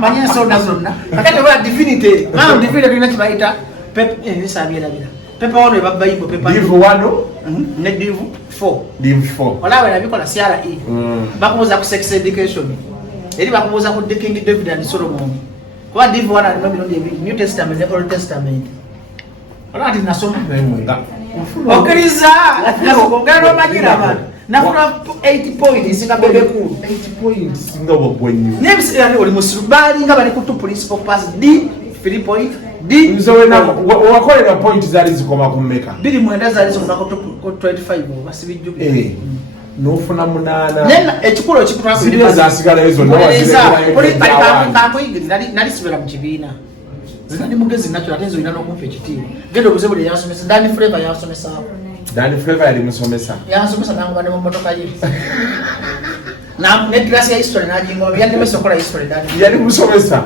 Manya sonda zonna. Akati wa divinity. Mama divinity tunachibaita pep nisabira bila. Pepa wano baba ibo pepa. Divu wano? Ne divu 4. Divu 4. Olawe nabikola CRE. Bakubuza ku sex education. Eri bakubuza ku King David and Solomon. Kwa divu wana ndio New Testament and Old Testament. Olati nasoma nga. Okiriza. Ngalo majira bana. Nafuna 80 points nga Bebe kulu 80 points nga bogwenyu nebisi yani oli musubali nga bali ku two principal pass D 3 point D nzowena wakolera point zali zikoma kumeka bili mwenda zali zikoma ku 25 basibijjubi nofuna munana nena ekikulu ekikulu ziliwa zasigala ezo ndo nali sibera mu kibiina zinali mugezi nacho atenzo ina nokumpa ekitiibwa gendo buzebule yasomesa Dani Flavor yasomesa Dani Flavor yali musomesa yasomesa nangu bane mu motoka ye na ne class ya history na jingo yali mesokola history Dani yali musomesa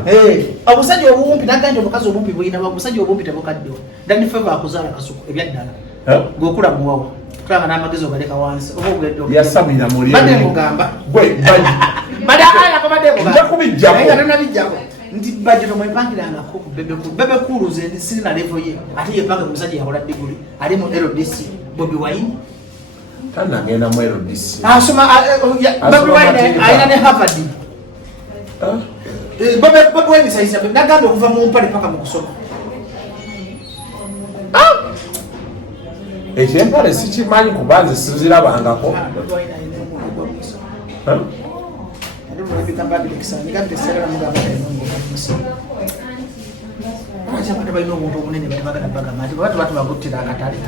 obusajja obumpi naganje omukazi obumpi bwina obusajja obumpi tabokadde Dani Flavor akuzala kasuku ebyaddala gokula muwawa kama na amagezo galeka wansi obugeddo yasamira muri bade mugamba gwe bade aya ko bade mugamba njakubijjako nga nana bijjako ndi budget mwepangiranga ko Bebe kulu ze ndi sina level ye ati ye panga musajja yakola degree ali mu LDC Bobby Wine kana ngena mu LDC asoma Bobby Wine aina ne Harvard Bobby Wine saisa nagamba okuva mu mpale paka mu kusoma ekyempale sikimanyi kubanze sizirabangako Ate mulipika mbabire kisani kabire kisala mugamba n'engo kabisa. Acha bata balina omuntu omunene bali bagala bagamba ati batu baguttira akatale.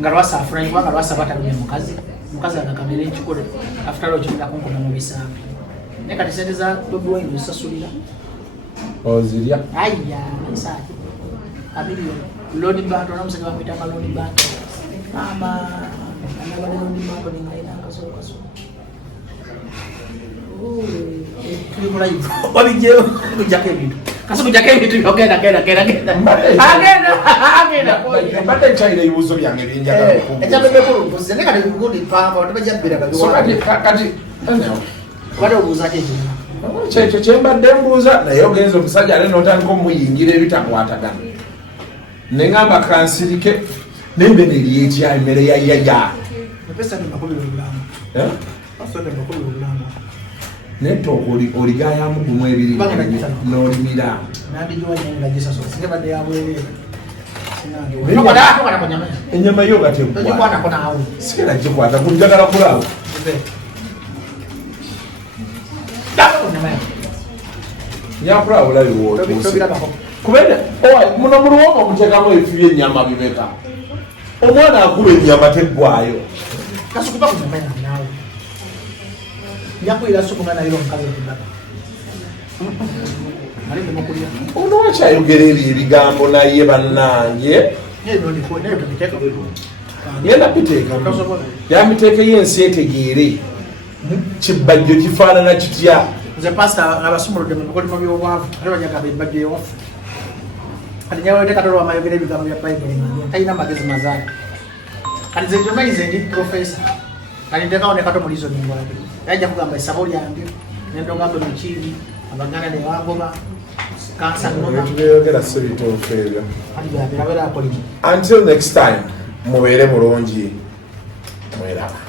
Nga lwasa afurayi kubanga lwasa batalumye mukazi agakamira ekikole after all kibira kunkoma mu bisambi. Ne kati sente za Bobi Wine zisasulira. Oziria. Ayya misaki. Abiliyo load band ona musajja bamwita load band. Mama anabale load band ni ngaina kaso. Tuli mulai babije kujake bintu. Kaso kujake bintu ogenda. Agenda. Mbate nchaire ibibuzo byange binjaga kukumbuza. Ekyabebe kulumbuza ne kati kugudi pamba otabajabbira kali. So kati Wada obuuza kyejo. Kyekyo kyembadde mbuuza naye ogenza omusajja ale n'otandika omuyingira ebitakwatagana. Ne ngamba kansirike nembe neri etya emmere ya yaya. Pesa ni makumi obulamu. Pesa ni makumi obulamu. Netoko oligaya mugumu ebiri n'olimira. Nandijuwa nyanga jisa so singebadde yabwere. Enyama yo gatebbwa. Togikwata kona awo. Sigera gikwata kunjagala kulaawo. Nyakula olabi wo. Kubende muno mulwomo omuteekamu ebifi by'ennyama bimeka. Omwana akuba ennyama teggwayo. Kasukuba ku nyama yange naawe. Nyakwira suku nga nayiro omukazi okuddamu. Ono wakyayogera ebyo ebigambo naye bannange. Ngenda biteekamu. Yambiteekeyo ensi etegeere. Kibbajjo kifaanana kitya. Nze pasita abasumuludde mu bikolimo by'obwavu ate banyagaba ebbajjo ewaffe. Kati nyawe tekatolwa amayogera ebigambo bya Bayibuli nga talina magezi mazaali. Kati nze njomayize ndi profesa. Kati ntekawo ne kato mulizo ningwalabi. Yajja kugamba essabo lyange nendogambe mukiiri abaganda ne bangoba kansa nnona. Tuyogera sebituufu ebyo. Kati birabeera apolimo. Until next time mubeere mulungi. Mweraba.